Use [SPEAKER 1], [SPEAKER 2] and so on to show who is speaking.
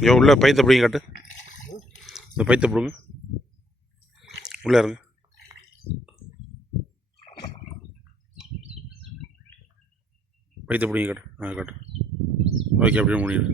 [SPEAKER 1] ஐயோ உள்ள பைத்த பிடிங்க காட்டு. இந்த பைத்த பிடுங்க. உள்ளே இருங்க பைத்த பிடிங்க காட்டு. ஆ காட்டு. ஓகே அப்படியே முடியுது